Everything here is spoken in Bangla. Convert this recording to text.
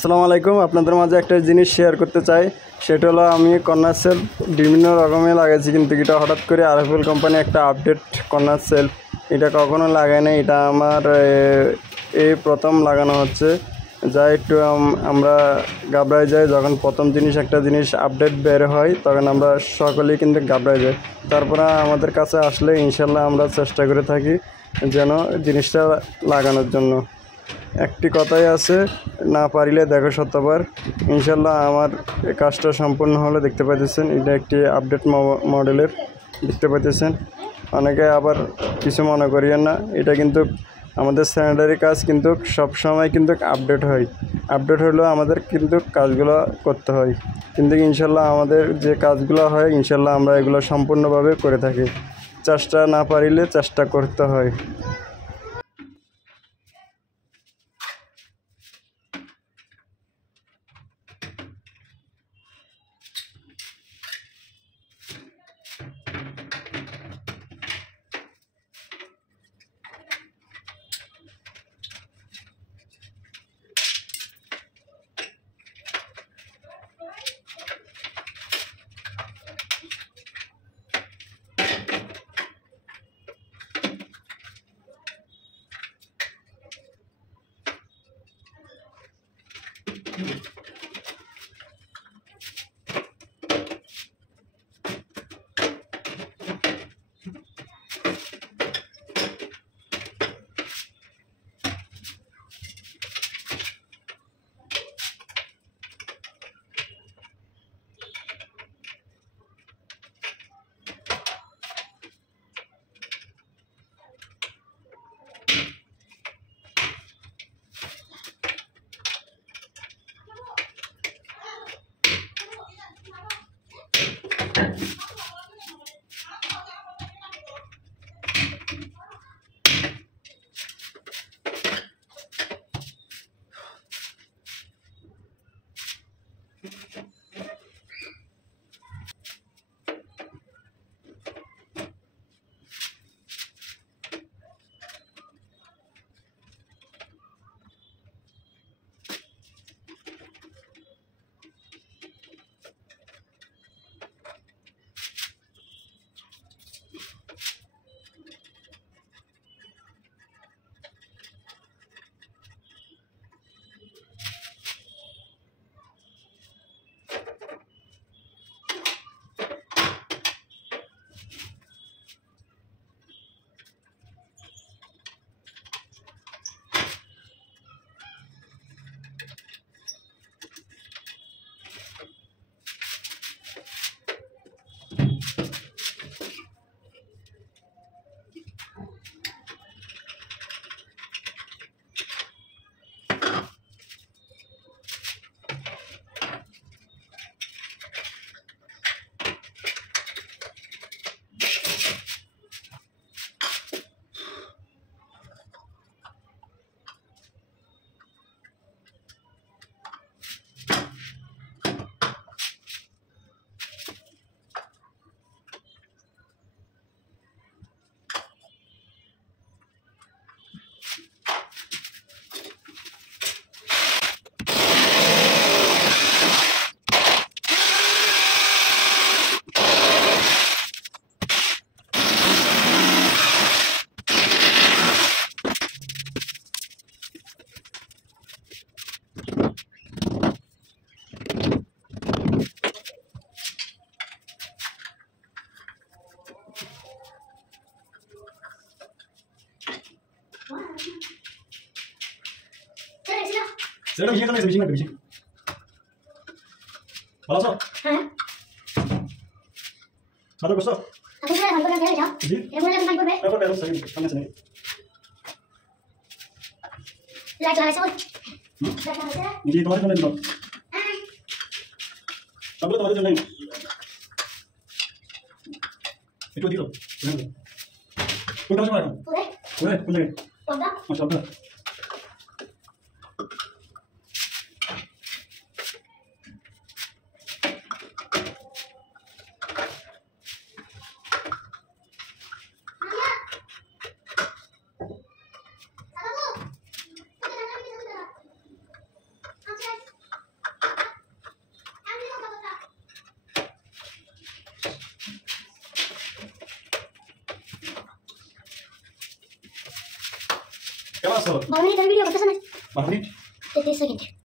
আসসালামু আলাইকুম। আপনাদের মাঝে একটা জিনিস শেয়ার করতে চাই, সেটা হলো আমি কর্নার সেলফ বিভিন্ন রকমের লাগাইছি, কিন্তু এটা হঠাৎ করে আরএফএল কোম্পানি একটা আপডেট কর্নার সেলফ, এটা কখনো লাগাই নাই। এটা আমার এই প্রথম লাগানো হচ্ছে। যা একটু আমরা ঘাবড়ায় যাই যখন প্রথম একটা জিনিস আপডেট বের হয়, তখন আমরা সকলেই কিন্তু ঘাবড়ায় যাই। তারপরে আমাদের কাছে আসলে ইনশাল্লাহ আমরা চেষ্টা করে থাকি যেন জিনিসটা লাগানোর জন্য। একটি কথাই আছে, না পারিলে দেখো শতবার। ইনশাল্লাহ আমার এই কাজটা সম্পূর্ণ হলে দেখতে পাইতেছেন, এটা একটি আপডেট মডেলের দেখতে পাইতেছেন। অনেকে আবার কিছু মনে করিয়েন না, এটা কিন্তু আমাদের স্যানিটারি কাজ কিন্তু সবসময় কিন্তু আপডেট হয়। আপডেট হলেও আমাদের কিন্তু কাজগুলো করতে হয়, কিন্তু ইনশাল্লাহ আমাদের যে কাজগুলো হয় ইনশাল্লাহ আমরা এগুলো সম্পূর্ণভাবে করে থাকি। চেষ্টা না পারিলে চেষ্টা করতে হয়। সেটা বেশি বেশি না বেশি ভালো আছো? হ্যাঁ ভালো করছো? আপনি কি ভালো করে দিয়ে যাও? জি এর মধ্যে ভালো করবে তারপর বেরো সরি সামনে সামনে লাইট লাগাইছো নিজে তোমাদের জন্য দিলাম তারপরে তোমাদের জন্য একটু দিও কোনটা সময় এখন ওরে কোন জায়গায় কোনটা মাশাআল্লাহ কেমন আছো? 12 মিনিট ভিডিও করতেছ না? 12 মিনিট? 33 সেকেন্ড।